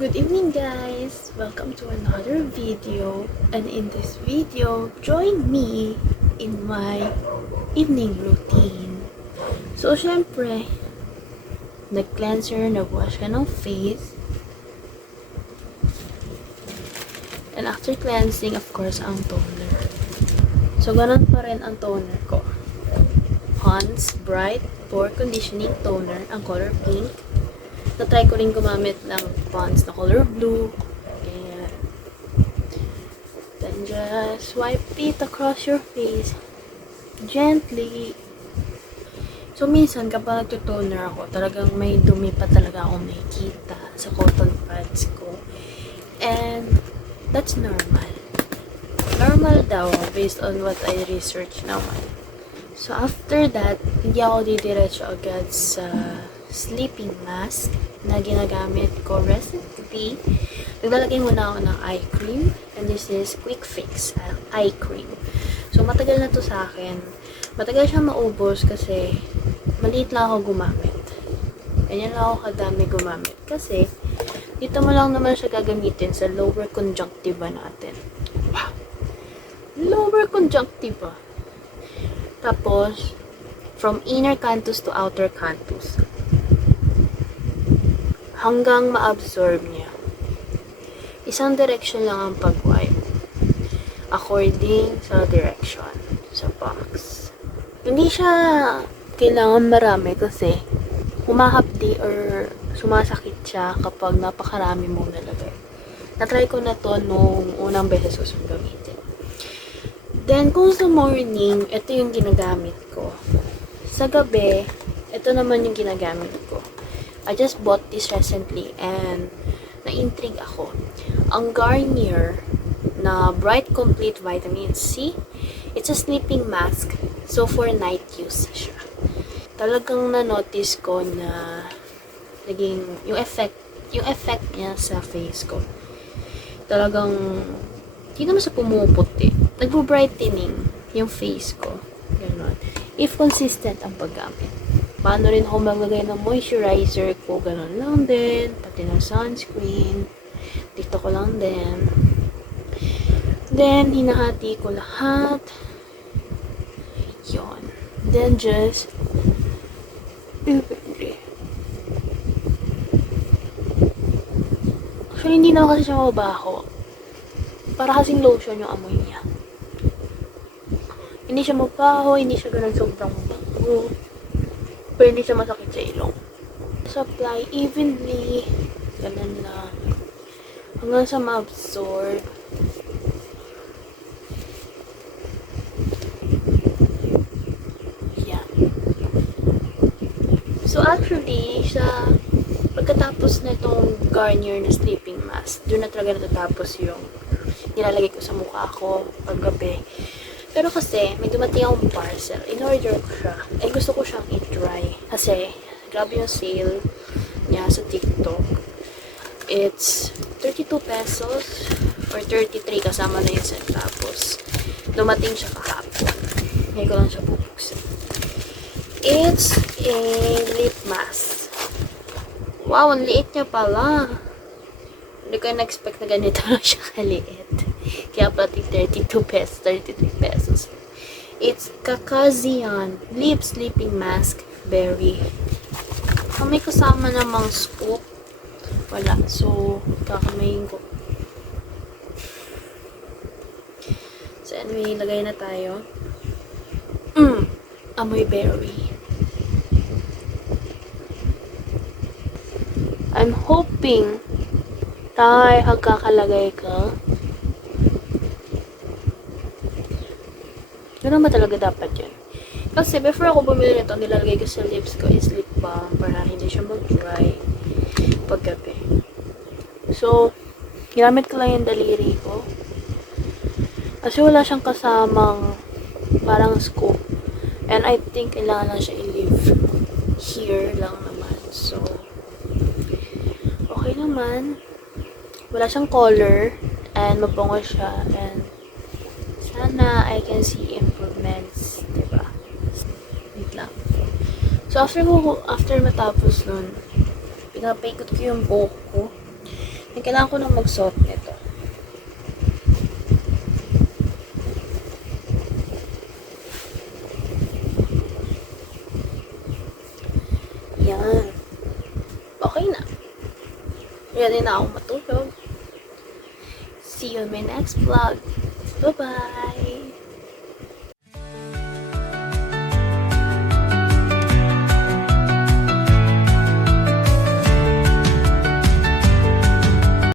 Good evening guys! Welcome to another video, and in this video, join me in my evening routine. So syempre, nag-cleanser, nag-wash ka ng face, and after cleansing, of course, ang toner. So ganun pa rin ang toner ko. Pond's Bright Pore Conditioning Toner, ang color pink. Na-try ko rin gumamit ng Pond's na color blue. Ayan. Then just swipe it across your face gently. So minsan kapag nagtutoner ako, talagang may dumi pa talaga akong makikita sa cotton pads ko. And that's normal. Normal daw based on what I research naman. So after that, hindi ako didiretso agad sa sleeping mask na ginagamit ko recently. Naglalagay muna ako ng eye cream, and this is Quick Fix eye cream. So matagal na to sa akin. Matagal siya maubos kasi maliit lang ako gumamit. Ganyan lang ako kadami gumamit kasi dito mo lang naman siya gagamitin sa lower conjunctiva natin. Wow! Lower conjunctiva. Tapos, from inner canthus to outer canthus. Hanggang ma-absorb niya. Isang direction lang ang pag-wipe. According sa direction sa box. Hindi siya kailangan marami kasi humahapdi or sumasakit siya kapag napakarami mong nalagay. Na-try ko na to nung unang beses ko gamitin. Then, kung sa morning, ito yung ginagamit ko. Sa gabi, ito naman yung ginagamit ko. I just bought this recently and na-intrigue ako. Ang Garnier na Bright Complete Vitamin C, it's a sleeping mask. So, for night use siya. Talagang na-notice ko na naging yung effect niya sa face ko. Talagang hindi naman sa pumuputi. Nagbo-brightening yung face ko. Ganon. If consistent ang paggamit. Paano rin ako maglagay ng moisturizer ko, ganon lang din. Pati ng sunscreen. Dito ko lang din. Then, hinahati ko lahat. Yon. Then, just actually, hindi naman kasi siya mabaho. Para kasing lotion yung amoy niya. Hindi siya mabaho, hindi siya ganun sobrang mabaho. Pero hindi siya masakit sa ilong. Supply evenly. Ganun lang. Hanggang sa ma-absorb. Yan. So actually, sa pagkatapos na itong Garnier na sleeping mask, doon na talaga natatapos yung nilalagay ko sa mukha ko paggabi. Pero kasi, may dumating akong parcel. In-order ko siya. Eh, gusto ko siyang i-try. Kasi, grabe yung sale niya sa TikTok. It's 32 pesos or 33 kasama na yung centavos. Dumating siya kahapon. Ngayon ko lang siya bubuksan. It's a lip mask. Wow, ang liit niya pala. Hindi ko na-expect na ganito lang siya kaliit. Kaya pati 32 pesos, 33 pesos. It's Kakazian Lip Sleeping Mask Berry. May kasama namang scoop. Wala. So, kakamayin ko. So, anyway, lagay na tayo. Amoy berry. I'm hoping tayo hagkakalagay ka. Ganun ba talaga dapat yun? Kasi before ako bumili nito, nilalagay ko sa lips ko is lip balm para hindi siya mag-dry paggabi. So, ginamit ko lang yung daliri ko. Kasi wala siyang kasamang parang scoop. And I think kailangan lang siya i-leave here lang naman. So, okay naman. Wala siyang color and mabango siya and sana I can see improvements, diba? Wait lang. So after matapos nun, pinapaikot ko yung buhok ko. Kailangan ko na magsuot nito. Yan. Okay na. Ready na ako matulog. See you in my next vlog. Bye-bye!